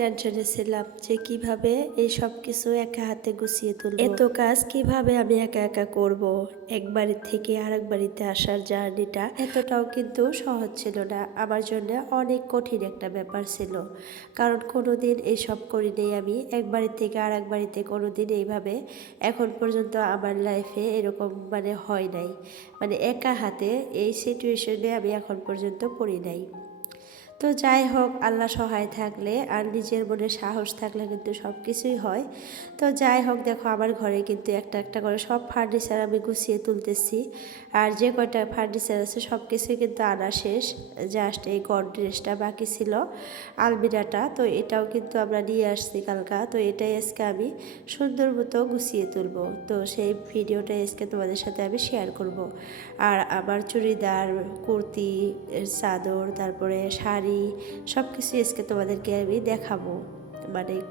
টেনশনে ছিলাম যে কিভাবে এই সব কিছু একা হাতে গুছিয়ে তুলব। এত কাজ কিভাবে আমি একা একা করব। এক বাড়ি থেকে আরেক বাড়িতে আসার জার্নিটা এতটাও কিন্তু সহজ ছিল না, আমার জন্য অনেক কঠিন একটা ব্যাপার ছিল। কারণ কোনোদিন এসব করিনি আমি, এক বাড়ি থেকে আরেক বাড়িতে কোনোদিন এইভাবে এখন পর্যন্ত আমার লাইফে এরকম হয় নাই। একা হাতে এই সিচুয়েশনে আমি এখন পর্যন্ত পড়ি নাই। তো যাই হোক, আল্লাহ সহায় থাকলে আর নিজের মনে সাহস থাকলে কিন্তু সব কিছুই হয়। তো যাই হোক, দেখো আমার ঘরে কিন্তু একটা একটা করে সব ফার্নিচার আমি গুছিয়ে তুলতেছি। আর যে কয়টা ফার্নিচার আছে সব কিছুই কিন্তু আনা শেষ, জাস্ট এই গডরেজটা বাকি ছিল, আলমিরাটা। তো এটাও কিন্তু আমরা নিয়ে আসছি কালকা। তো এটাই আজকে আমি সুন্দর মতো গুছিয়ে তুলব। তো সেই ভিডিওটা আজকে তোমাদের সাথে আমি শেয়ার করব। আর আমার চুড়িদার, কুর্তি, চাদর, তারপরে শাড়ি সব কিছু আজকে তোমাদেরকে আমি দেখাবো।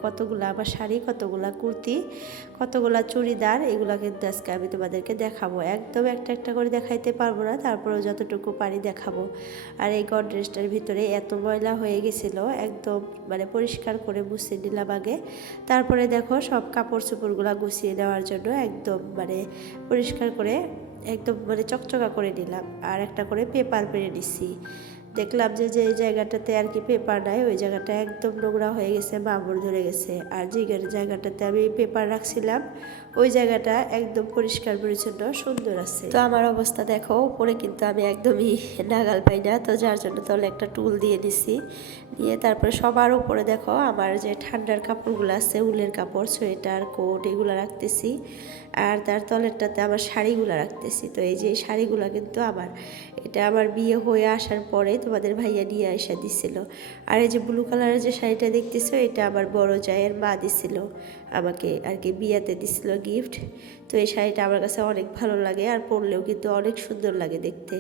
কতগুলা আমার শাড়ি, কতগুলা কুর্তি, কতগুলা চুড়িদার, এগুলা কিন্তু আজকে আমি তোমাদেরকে দেখাবো। একদম একটা একটা করে দেখাইতে পারবো না, তারপরেও যতটুকু পারি দেখাবো। আর এই গডরেজটার ভিতরে এত ময়লা হয়ে গেছিলো, একদম পরিষ্কার করে মুছে নিলাম আগে। তারপরে দেখো সব কাপড় চোপড়গুলা গুছিয়ে নেওয়ার জন্য একদম পরিষ্কার করে একদম চকচকা করে নিলাম। আর একটা করে পেপার পেরে নিচ্ছি। দেখলাম যে যে জায়গাটাতে আর কি পেপার নাই, ওই জায়গাটা একদম নোংরা হয়ে গেছে, মামড় ধরে গেছে। আর যে জায়গাটাতে আমি পেপার রাখছিলাম ওই জায়গাটা একদম পরিষ্কার পরিচ্ছন্ন সুন্দর আছে। তো আমার অবস্থা দেখো, উপরে কিন্তু আমি একদমই নাগাল পাই না, তো যার জন্য তাহলে একটা টুল দিয়ে দিছি। দিয়ে তারপরে সবার উপরে দেখো আমার যে ঠান্ডার কাপড়গুলো আছে, উলের কাপড়, সোয়েটার, কোট, এগুলো রাখতেছি। আর তার তলেরটাতে আমার শাড়িগুলো রাখতেছি। তো এই যে শাড়িগুলো কিন্তু এটা আমার বিয়ে হয়ে আসার পরে তোমাদের ভাইয়া নিয়ে আসা দিছিল। আর এই যে ব্লু কালারের যে শাড়িটা দেখতেছো, এটা আমার বড় জায়ের মা দিছিল আমাকে আর কি, বিয়াতে দিছিল গিফট। তো এই শাড়িটা আমার কাছে অনেক ভালো লাগে, আর পরলেও কিন্তু অনেক সুন্দর লাগে দেখতে।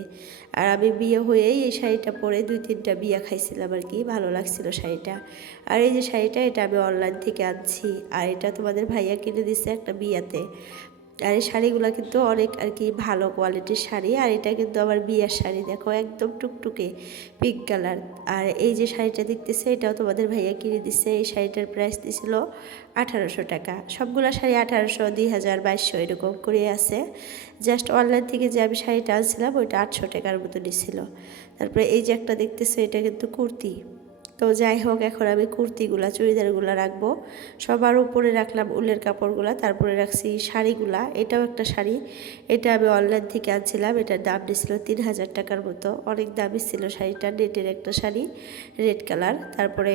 আর আমি বিয়ে হয়েই এই শাড়িটা পরে 2-3টা বিয়া খাইছিলাম আর কি, ভালো লাগছিল শাড়িটা। আর এই যে শাড়িটা, এটা আমি অনলাইন থেকে আনছি, আর এটা তোমাদের ভাইয়া কিনে দিচ্ছে একটা বিয়াতে। আর এই শাড়িগুলো কিন্তু অনেক আর কি ভালো কোয়ালিটির শাড়ি। আর এটা কিন্তু আমার বিয়ের শাড়ি, দেখো একদম টুকটুকে পিঙ্ক কালার। আর এই যে শাড়িটা দেখতেছে, এটাও তোমাদের ভাইয়া কিনে দিচ্ছে। এই শাড়িটার প্রাইস দিছিল 1800 টাকা। সবগুলো শাড়ি 1800, 2000, 2200 এরকম করে আছে। জাস্ট অনলাইন থেকে যে আমি শাড়িটা আনছিলাম ওইটা 800 টাকার মতো নিছিল। তারপরে এই যে একটা দেখতেছে, এটা কিন্তু কুর্তি। তো যাই হোক, এখন আমি কুর্তিগুলা, চুড়িদারগুলা রাখবো। সবার উপরে রাখলাম উলের কাপড়গুলা, তারপরে রাখছি শাড়িগুলা। এটাও একটা শাড়ি, এটা আমি অনলাইন থেকে আনছিলাম। এটার দাম নিয়েছিল 3000 টাকার মতো, অনেক দামি ছিল শাড়িটা। নেটের একটা শাড়ি, রেড কালার, তারপরে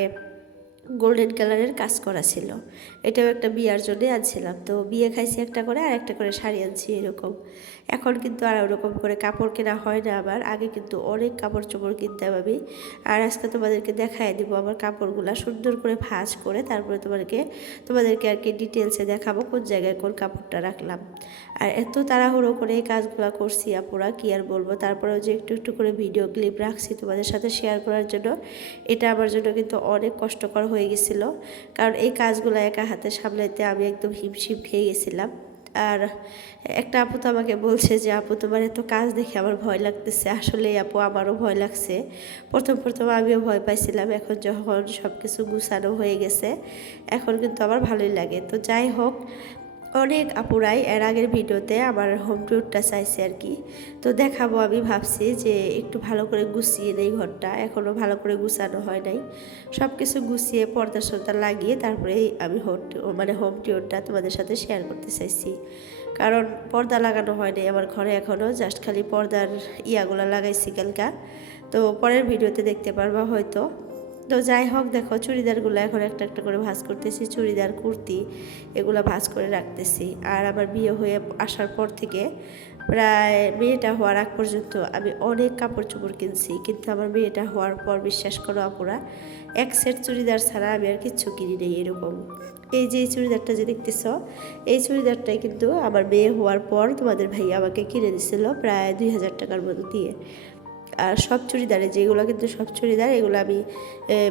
গোল্ডেন কালারের কাজ করা ছিল। এটাও একটা বিয়ার জন্য আনছিলাম। তো বিয়ে খাইছি একটা করে, আর একটা করে শাড়ি আনছি এরকম। এখন কিন্তু আর ওরকম করে কাপড় কেনা হয় না আমার, আগে কিন্তু অনেক কাপড় চোপড় কিনতাম আমি। আর আজকে তোমাদেরকে দেখাই দিব আমার কাপড়গুলো সুন্দর করে ভাঁজ করে, তারপরে তোমাদেরকে আর কি ডিটেলসে দেখাবো কোন জায়গায় কোন কাপড়টা রাখলাম। আর এত তাড়াহুড়ো করে এই কাজগুলো করছি আপুরা, কি আর বলবো। তারপরেও যে একটু একটু করে ভিডিও ক্লিপ রাখছি তোমাদের সাথে শেয়ার করার জন্য, এটা আমার জন্য কিন্তু অনেক কষ্টকর হয়ে গেছিল। কারণ এই কাজগুলো একা হাতে সামলাইতে আমি একদম হিমশিম খেয়ে গেছিলাম। আর একটা আপু তো আমাকে বলছে যে আপু তোমার এত কাজ দেখে আমার ভয় লাগতেছে। আসলে আপু আমারও ভয় লাগছে, প্রথম প্রথম আমিও ভয় পাইছিলাম। এখন যখন সব কিছু গুছানো হয়ে গেছে, এখন কিন্তু আমার ভালোই লাগে। তো যাই হোক, অনেক আপুরাই এর আগের ভিডিওতে আমার হোম ট্যুরটা চাইছে আর কি। তো দেখাবো, আমি ভাবছি যে একটু ভালো করে গুছিয়ে নেই ঘরটা, এখনও ভালো করে গুছানো হয় নাই। সব কিছু গুছিয়ে পর্দা সর্দা লাগিয়ে তারপরে আমি হোম ট্যুরটা তোমাদের সাথে শেয়ার করতে চাইছি। কারণ পর্দা লাগানো হয় নাই আমার ঘরে এখনও, জাস্ট খালি পর্দার ইয়াগুলো লাগাইছি কালকা। তো পরের ভিডিওতে দেখতে পারবা হয়তো। তো যাই হোক, দেখো চুড়িদারগুলো এখন একটা একটা করে ভাঁজ করতেছি, চুড়িদার, কুর্তি, এগুলো ভাঁজ করে রাখতেছি। আর আমার বিয়ে হয়ে আসার পর থেকে প্রায় মেয়েটা হওয়ার আগ পর্যন্ত আমি অনেক কাপড় চোপড় কিনছি, কিন্তু আমার মেয়েটা হওয়ার পর বিশ্বাস করো আপুরা, এক সেট চুড়িদার ছাড়া আমি আর কিচ্ছু কিনি নেই এরকম। এই যে চুড়িদারটা যে দেখতেছ, এই চুড়িদারটাই কিন্তু আমার মেয়ে হওয়ার পর তোমাদের ভাইয়া আমাকে কিনে দিছিল প্রায় 2000 টাকার মতো দিয়ে। আর সব চুড়িদারে, যেগুলো কিন্তু সব চুড়িদার, এগুলো আমি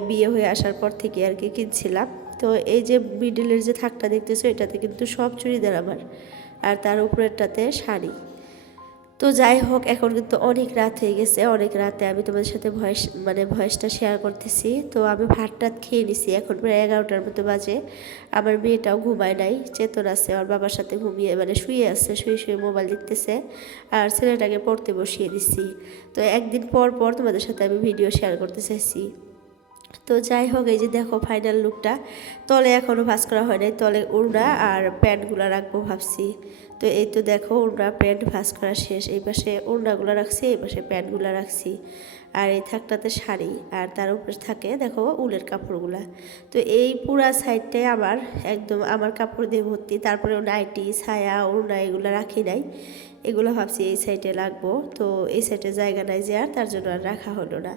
বিয়ে হয়ে আসার পর থেকে আর কি কিনছিলাম। তো এই যে মিডিলের যে থাকটা দেখতেছো, এটাতে কিন্তু সব চুড়িদার আমার, আর তার উপরেরটাতে শাড়ি। তো যাই হোক, এখন কিন্তু অনেক রাত হয়ে গেছে। অনেক রাতে আমি তোমাদের সাথে ভয়েসটা শেয়ার করতেছি। তো আমি ভাত টাত খেয়ে নিছি, এখন প্রায় 11টার মতো বাজে। আমার মেয়েটাও ঘুমায় নাই, চেতন আছে, ওর বাবার সাথে ঘুমিয়ে শুয়ে আছে, শুয়ে শুয়ে মোবাইল দেখতেছে। আর ছেলেটাকে পড়তে বসিয়ে দিছি। তো একদিন পর পর তোমাদের সাথে আমি ভিডিও শেয়ার করতে চাইছি। তো যাই হোক, এই যে দেখো ফাইনাল লুকটা। তলে এখনও ভাঁজ করা হয় নাই, তলে ওড়না আর প্যান্টগুলো রাখবো ভাবছি। তো এই তো দেখো ওড়না প্যান্ট ভাঁজ করা শেষ। এই পাশে ওড়নাগুলো রাখছি, এই পাশে প্যান্টগুলো রাখছি। আর এই থাকটাতে শাড়ি, আর তার উপরে থাকে দেখো উলের কাপড়গুলা। তো এই পুরা সাইডটাই একদম আমার কাপড় দিয়ে ভর্তি। তারপরে নাইটি, ছায়া, ওড়না এগুলো রাখি নাই। এগুলো ভাবছি এই সাইডে রাখবো। তো এই সাইডে জায়গা নাই যে, আর তার জন্য আর রাখা হলো না।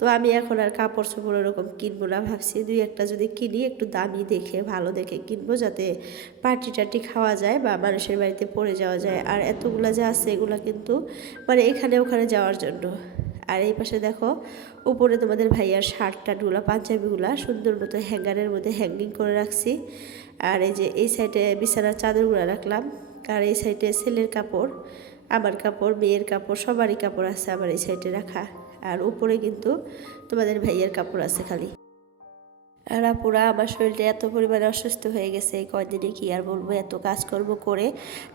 তো আমি এখন আর কাপড় চোপড় ওরকম কিনবো না, ভাবছি দুই একটা যদি কিনি একটু দামি দেখে ভালো দেখে কিনবো, যাতে পার্টি টার্টি খাওয়া যায় বা মানুষের বাড়িতে পরে যাওয়া যায়। আর এতগুলা যা আছে এগুলো কিন্তু এখানে ওখানে যাওয়ার জন্য। আর এই পাশে দেখো উপরে তোমাদের ভাইয়ার শার্ট টার্টগুলো, পাঞ্জাবিগুলা সুন্দর মতো হ্যাঙ্গারের মধ্যে হ্যাঙ্গিং করে রাখছি। আর এই যে এই সাইডে বিছানার চাদরগুলো রাখলাম। আর এই সাইডে ছেলের কাপড়, আমার কাপড়, মেয়ের কাপড়, সবারই কাপড় আছে আমার এই সাইডে রাখা। আর উপরে কিন্তু তোমাদের ভাইয়ের কাপড় আছে খালি। আর আপুরা, আমার শরীরটা এত পরিমাণে অসুস্থ হয়ে গেছে এই কয়দিনে, কি আর বলবো, এত কাজকর্ম করে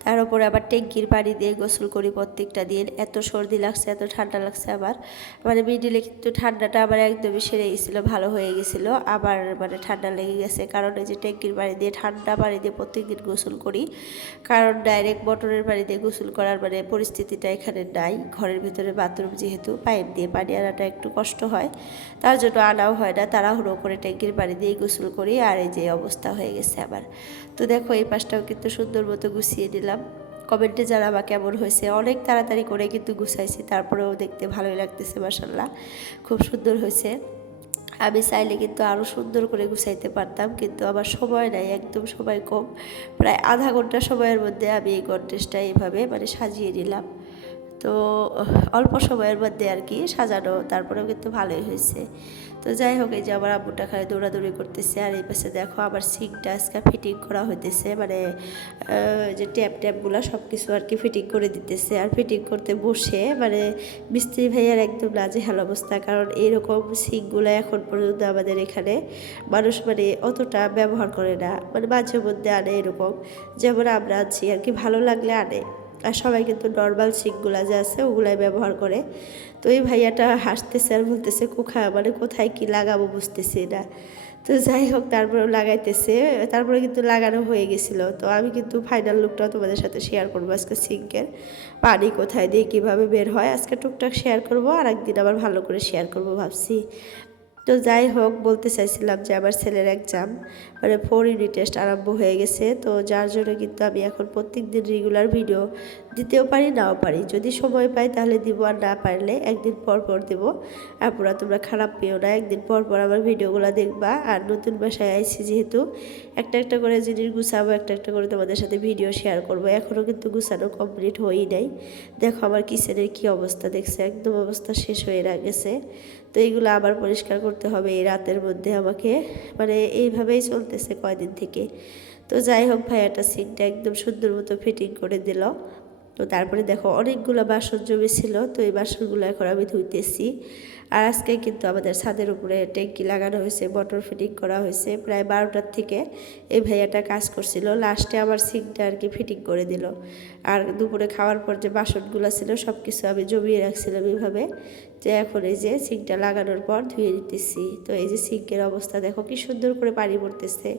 তার উপরে আবার ট্যাঙ্কির পানি দিয়ে গোসল করি প্রত্যেকটা দিন। এত সর্দি লাগছে, এত ঠান্ডা লাগছে। আবার মিডিলে কিন্তু ঠান্ডাটা আবার একদমই সেরে গেছিলো, ভালো হয়ে গেছিলো। আবার ঠান্ডা লেগে গেছে, কারণ এই যে ট্যাঙ্কির পানি দিয়ে, ঠান্ডা পানি দিয়ে প্রত্যেকদিন গোসল করি। কারণ ডাইরেক্ট মোটরের পানি দিয়ে গোসল করার পরিস্থিতিটা এখানে নাই। ঘরের ভিতরে বাথরুম, যেহেতু পাইপ দিয়ে পানি আনাটা একটু কষ্ট হয়, তার জন্য আনাও হয় না। তাড়াহুড়ো করে ট্যাঙ্কির পানি দিয়ে গোসল করি। আর এই যে অবস্থা হয়ে গেছে আমার। তো দেখো এই পাশটাও কিন্তু সুন্দর মতো গুছিয়ে নিলাম। কমেন্টে জানাবা কেমন হয়েছে। অনেক তাড়াতাড়ি করে কিন্তু গুছাইছি, তারপরেও দেখতে ভালোই লাগতেছে, মাশাআল্লাহ খুব সুন্দর হয়েছে। আমি চাইলে কিন্তু আরও সুন্দর করে গুছাইতে পারতাম, কিন্তু আমার সময় নাই, একদম সময় কম। প্রায় আধা ঘন্টা সময়ের মধ্যে আমি এই গডরেজটা এইভাবে সাজিয়ে নিলাম। তো অল্প সময়ের মধ্যে আর কি সাজানো, তারপরেও কিন্তু ভালোই হয়েছে। তো যাই হোক, এই যে আমার আব্বুটা খালি দৌড়াদৌড়ি করতেছে। আর এই পাশে দেখো আমার সিঙ্কটা আজকে ফিটিং করা হইতেছে, যে ট্যাপগুলো সব কিছু আর কি ফিটিং করে দিতেছে। আর ফিটিং করতে বসে মিস্ত্রি ভাইয়ার একদম নাজেহাল অবস্থা, কারণ এইরকম সিঙ্কগুলো এখন পর্যন্ত আমাদের এখানে মানুষ অতটা ব্যবহার করে না। মাঝে মধ্যে আনে এরকম, যেমন আমরা আছি আর কি, ভালো লাগলে আনে। আর সবাই কিন্তু নর্মাল সিঙ্কগুলা যে আছে ওগুলাই ব্যবহার করে। তো এই ভাইয়াটা হাসতেছে আর বলতেছে কোথায় কি লাগাবো বুঝতেছি না। তো যাই হোক, তারপরেও লাগাইতেছে, তারপরে কিন্তু লাগানো হয়ে গেছিলো। তো আমি কিন্তু ফাইনাল লুকটাও তোমাদের সাথে শেয়ার করবো আজকে। সিঙ্কের পানি কোথায় দিয়ে কীভাবে বের হয় আজকে টুকটাক শেয়ার করবো, আর একদিন আবার ভালো করে শেয়ার করবো ভাবছি। তো যাই হোক, বলতে চাইছিলাম যে আমার ছেলের এক্সাম 4 ইউনিট টেস্ট আরম্ভ হয়ে গেছে। তো যার জন্য কিন্তু আমি এখন প্রত্যেক দিন রেগুলার ভিডিও দিতেও পারি, নাও পারি। যদি সময় পাই তাহলে দিব, আর না পারলে একদিন পর পর দেবো। আপুরা তোমরা খারাপ পেও না, একদিন পর পর আমার ভিডিওগুলো দেখবা। আর নতুন বাসায় আইছি যেহেতু, একটা একটা করে জিনিস গুছাবো, একটা একটা করে তোমাদের সাথে ভিডিও শেয়ার করবো। এখনও কিন্তু গুছানো কমপ্লিট হয়ই নাই। দেখো আমার কিচেনের কী অবস্থা, দেখছে একদম অবস্থা শেষ হয়ে গেছে। তো এইগুলো আবার পরিষ্কার করতে হবে এই রাতের মধ্যে আমাকে। এইভাবেই চলতেছে কয়দিন থেকে। তো যাই হোক, ভাইয়াটা সিঙ্কটা একদম সুন্দর মতো ফিটিং করে দিল। তো তারপরে দেখো অনেকগুলো বাসন জমেছিল, তো এই বাসনগুলো এখন আমি ধুইতেছি। আর আজকে কিন্তু আমাদের ছাদের উপরে ট্যাঙ্কি লাগানো হয়েছে, মোটর ফিটিং করা হয়েছে। প্রায় 12টার থেকে এই ভাইয়াটা কাজ করছিল, লাস্টে আমার সিঙ্কটা আর কি ফিটিং করে দিল। আর দুপুরে খাওয়ার পর যে বাসনগুলো ছিল সব কিছু আমি জমিয়ে রাখছিলাম এইভাবে, যে এখন এই যে সিঙ্কটা লাগানোর পর ধুয়ে নিতেছি। তো এই যে সিঙ্কের অবস্থা দেখো কি সুন্দর করে পানি পড়তেছে।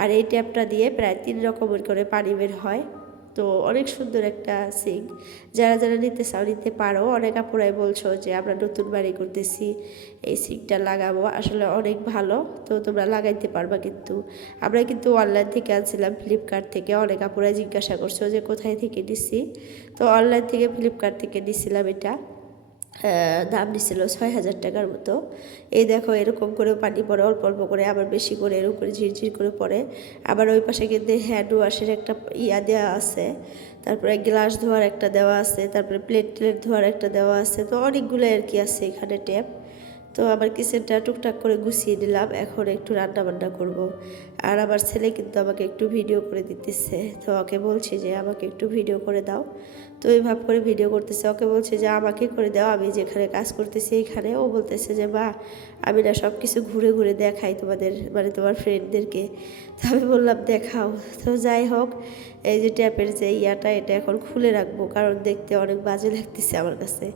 আর এই ট্যাপটা দিয়ে প্রায় 3 রকমের করে পানি বের হয়। তো অনেক সুন্দর একটা সিঙ্ক, যারা যারা নিতে চাও নিতে পারো। অনেক আপুরাই বলছো যে আমরা নতুন বাড়ি করতেছি, এই সিঙ্কটা লাগাবো, আসলে অনেক ভালো। তো তোমরা লাগাইতে পারবা। কিন্তু আমরা কিন্তু অনলাইন থেকে আনছিলাম, ফ্লিপকার্ট থেকে। অনেক আপুরাই জিজ্ঞাসা করছো যে কোথায় থেকে নিছি। তো অনলাইন থেকে, ফ্লিপকার্ট থেকে নিছিলাম। এটা দাম নিছিল 6,000 টাকার মতো। এই দেখো এরকম করে পানি পড়ে, অল্প অল্প করে, আবার বেশি করে, এরকম করে ঝিরঝির করে পড়ে। আবার ওই পাশে কিন্তু হ্যান্ড ওয়াশের একটা দেওয়া আছে, তারপরে গ্লাস ধোয়ার একটা দেওয়া আছে, তারপরে প্লেট ধোয়ার একটা দেওয়া আছে। তো অনেকগুলো আর কি আছে এখানে ট্যাপ। তো আমার কিচেনটা টুকটাক করে গুছিয়ে নিলাম, এখন একটু রান্না বান্না করব। আর আমার ছেলে কিন্তু আমাকে একটু ভিডিও করে দিতেছে, তো ওকে বলছি যে আমাকে একটু ভিডিও করে দাও। তো এইভাব করে ভিডিও করতেছে, ওকে বলছে যে আমাকে করে দাও, আমি যেখানে কাজ করতেছি এইখানে। ও বলতেছে যে মা আমি না সব কিছু ঘুরে ঘুরে দেখাই তোমাদের, মানে তোমার ফ্রেন্ডদেরকে। তো আমি বললাম দেখাও। তো যাই হোক, এই যে ট্যাপের যে ইয়াটা, এটা এখন খুলে রাখবো, কারণ দেখতে অনেক বাজে লাগতেছে আমার কাছে।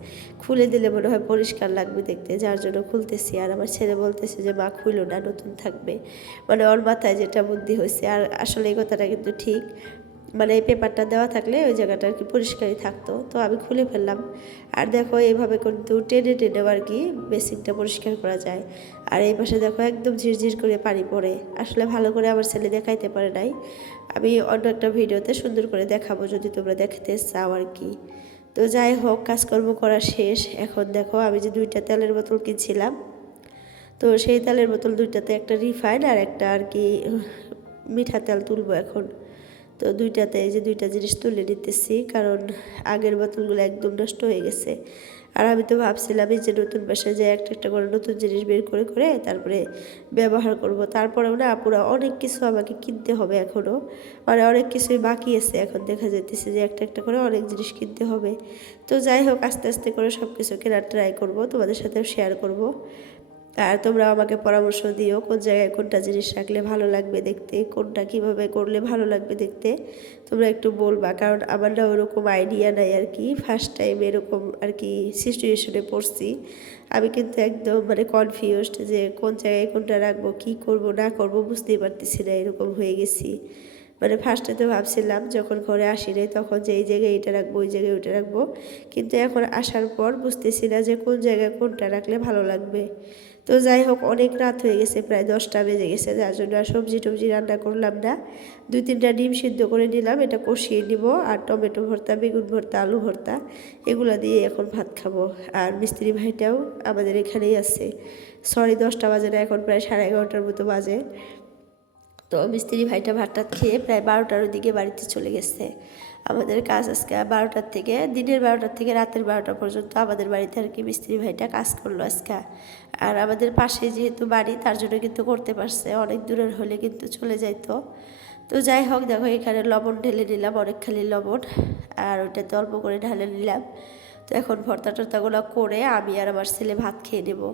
খুলে দিলে মনে হয় পরিষ্কার লাগবে দেখতে, যার জন্য খুলতেছি। আর আমার ছেলে বলতেছে যে মা খুলো না, নতুন থাকবে, মানে ওর মাথায় যেটা বুদ্ধি হয়েছে। আর আসলে এই কথাটা কিন্তু ঠিক, মানে এই পেপারটা দেওয়া থাকলে ওই জায়গাটা আর কি পরিষ্কারই থাকতো। তো আমি খুলে ফেললাম। আর দেখো এইভাবে কিন্তু টেনে টেনে আর কি বেসিনটা পরিষ্কার করা যায়। আর এই পাশে দেখো একদম ঝিরঝির করে পানি পড়ে। আসলে ভালো করে আমার ছেলে দেখাইতে পারে নাই, আমি অন্য একটা ভিডিওতে সুন্দর করে দেখাবো যদি তোমরা দেখতে চাও আর কি। তো যাই হোক, কাজকর্ম করা শেষ। এখন দেখো আমি যে 2টা তেলের বোতল কিনছিলাম, তো সেই তেলের বোতল 2টাতে একটা রিফাইন আর একটা আর কি মিঠা তেল তুলবো এখন। তো 2টাতে এই যে 2টা জিনিস তুলে নিতেছি, কারণ আগের বোতলগুলো একদম নষ্ট হয়ে গেছে। আর আমি তো ভাবছিলাম এই যে নতুন বাসায় যে একটা একটা করে নতুন জিনিস বের করে করে তারপরে ব্যবহার করব। তারপরেও না পুরো অনেক কিছু আমাকে কিনতে হবে এখনও, মানে অনেক কিছুই বাকি আছে। এখন দেখা যাইতেছে যে একটা একটা করে অনেক জিনিস কিনতে হবে। তো যাই হোক, আস্তে আস্তে করে সব কিছু কেনার ট্রাই করব, তোমাদের সাথেও শেয়ার করব। আর তোমরা আমাকে পরামর্শ দিও কোন জায়গায় কোনটা জিনিস রাখলে ভালো লাগবে দেখতে, কোনটা কিভাবে করলে ভালো লাগবে দেখতে, তোমরা একটু বলবা। কারণ আমার না ওরকম আইডিয়া নাই আর কি, ফার্স্ট টাইম এরকম আর কি সিচুয়েশনে পড়ছি। আমি কিন্তু একদম মানে কনফিউজড যে কোন জায়গায় কোনটা রাখবো, কি করব না করব বুঝতেই পারতেছি না, এরকম হয়ে গেছি। মানে ফার্স্টে তো ভাবছিলাম যখন ঘরে আসি নাই তখন যে এই জায়গায় এটা রাখবো, ওই জায়গায় ওইটা রাখবো, কিন্তু এখন আসার পর বুঝতেছি না যে কোন জায়গায় কোনটা রাখলে ভালো লাগবে। তো যাই হোক, অনেক রাত হয়ে গেছে, প্রায় 10টা বেজে গেছে, যার জন্য আর সবজি টবজি রান্না করলাম না। 2-3টা ডিম সিদ্ধ করে নিলাম, এটা কষিয়ে নিব। আর টমেটো ভর্তা, বেগুন ভর্তা, আলু ভর্তা, এগুলা দিয়ে এখন ভাত খাবো। আর মিস্ত্রি ভাইটাও আমাদের এখানেই আছে। সরি, 10টা বাজে না, এখন প্রায় 11:30টার মতো বাজে। তো মিস্ত্রি ভাইটা ভাতটা খেয়ে প্রায় 12টার দিকে বাড়িতে চলে গেছে। আমাদের কাজ আজকে 12টার থেকে, দিনের 12টার থেকে রাতের 12টা পর্যন্ত আমাদের বাড়িতে আর কি মিস্ত্রি ভাইটা কাজ করলো আজকে। আর আমাদের পাশে যেহেতু বাড়ি, তার জন্য কিন্তু করতে পারছে, অনেক দূরের হলে কিন্তু চলে যাইতো। তো যাই হোক, দেখো এখানে লবণ ঢেলে নিলাম, অনেক খালি লবণ, আর ওইটাতে অল্প করে ঢেলে নিলাম। তো এখন ভর্তা টর্তাগুলো করে আমি আর আমার ছেলে ভাত খেয়ে নেবো।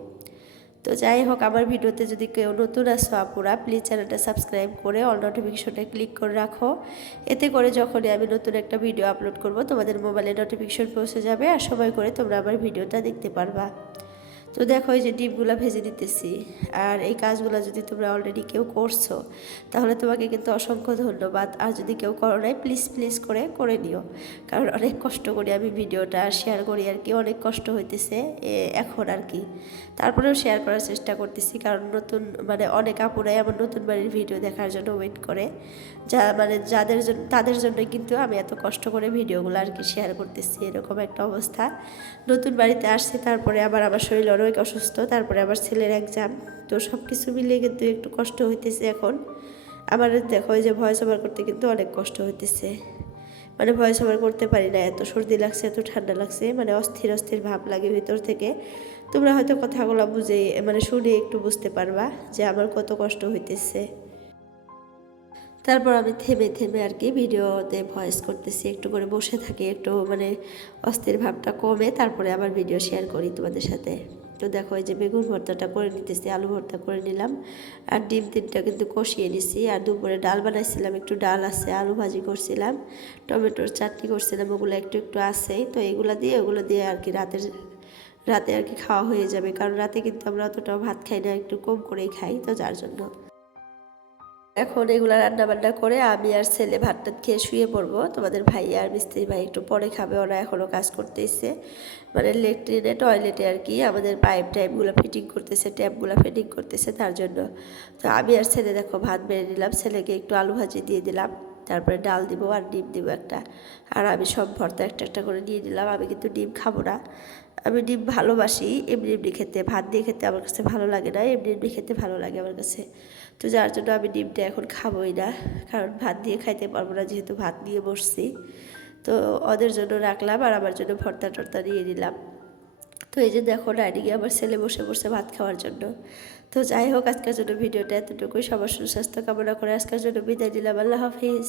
তো যাই হোক, আমার ভিডিওতে যদি কেউ নতুন আসো আপুরা, প্লিজ চ্যানেলটা সাবস্ক্রাইব করে অল নোটিফিকেশনটা ক্লিক করে রাখো। এতে করে যখনই আমি নতুন একটা ভিডিও আপলোড করব তোমাদের মোবাইলে নোটিফিকেশন পৌঁছে যাবে, আর সময় করে তোমরা আমার ভিডিওটা দেখতে পারবা। তো দেখো এই যে ডিমগুলো ভেজে দিতেছি। আর এই কাজগুলো যদি তোমরা অলরেডি কেউ করছো তাহলে তোমাকে কিন্তু অসংখ্য ধন্যবাদ। আর যদি কেউ করো নাই, প্লিজ প্লিজ করে নিও, কারণ অনেক কষ্ট করে আমি ভিডিওটা শেয়ার করি আর কি, অনেক কষ্ট হইতেছে এখন আর কি। তারপরেও শেয়ার করার চেষ্টা করতেছি, কারণ নতুন মানে অনেক আপুরাই আমার নতুন বাড়ির ভিডিও দেখার জন্য ওয়েট করে, যা মানে যাদের জন্য তাদের জন্যই কিন্তু আমি এত কষ্ট করে ভিডিওগুলো আর কি শেয়ার করতেছি। এরকম একটা অবস্থা, নতুন বাড়িতে আসছি, তারপরে আবার আমার শরীর অনেক অসুস্থ, তারপরে আবার ছেলের এক্সাম, তো সব কিছু মিলিয়ে কিন্তু একটু কষ্ট হইতেছে এখন আমার। দেখো এই যে ভয়েস ওভার করতে কিন্তু অনেক কষ্ট হইতেছে, মানে ভয়েস ওভার করতে পারি না, এত সর্দি লাগছে, এত ঠান্ডা লাগছে, মানে অস্থির অস্থির ভাব লাগে ভিতর থেকে। তোমরা হয়তো কথাগুলো বুঝে মানে শুনে একটু বুঝতে পারবা যে আমার কত কষ্ট হইতেছে। তারপর আমি থেমে থেমে আর কি ভিডিওতে ভয়েস করতেছি, একটু করে বসে থাকি, একটু মানে অস্থির ভাবটা কমে তারপরে আবার ভিডিও শেয়ার করি তোমাদের সাথে। তো দেখো এই যে বেগুন ভর্তাটা করে নিতেছি, আলু ভর্তা করে নিলাম, আর ডিম 3টা কিন্তু কষিয়ে নিছি। আর দুপুরে ডাল বানাইছিলাম, একটু ডাল আছে, আলু ভাজি করছিলাম, টমেটোর চাটনি করছিলাম, ওগুলো একটু একটু আছেই। তো ওগুলো দিয়ে আর কি রাতে আর কি খাওয়া হয়ে যাবে, কারণ রাতে কিন্তু আমরা অতটাও ভাত খাই না, একটু কম করেই খাই, তো যার জন্য। এখন এগুলো রান্না বান্না করে আমি আর ছেলে ভাতটা খেয়ে শুয়ে পড়বো। তোমাদের ভাই আর মিস্ত্রি ভাই একটু পরে খাবে, ওরা এখনও কাজ করতেছে, মানে লেট্রিনে টয়লেটে আর কি আমাদের পাইপ টাইপগুলো ফিটিং করতেছে, ট্যাপগুলো ফিটিং করতেছে, তার জন্য। তো আমি আর ছেলে দেখো ভাত বেড়ে নিলাম, ছেলেকে একটু আলু ভাজি দিয়ে দিলাম, তারপরে ডাল দিব আর ডিম দিব একটা। আর আমি সব ভর্তা একটা একটা করে নিয়ে নিলাম, আমি কিন্তু ডিম খাবো না, আমি ডিম ভালোবাসি এমনি এমনি খেতে, ভাত দিয়ে খেতে আমার কাছে ভালো লাগে না, এমনি এমনি খেতে ভালো লাগে আমার কাছে। তো যার জন্য আমি ডিমটা এখন খাবোই না, কারণ ভাত দিয়ে খাইতে পারবো না, যেহেতু ভাত নিয়ে বসছি। তো ওদের জন্য রাখলাম আর আমার জন্য ভর্তা টর্তা নিয়ে নিলাম। তো এই যে দেখো ডাইনিংয়ে আমার ছেলে বসে বসে ভাত খাওয়ার জন্য। তো যাই হোক, আজকের জন্য ভিডিওটা এতটুকুই। সবার সুস্বাস্থ্য কামনা করে আজকের জন্য বিদায় দিলাম। আল্লাহ হাফিজ।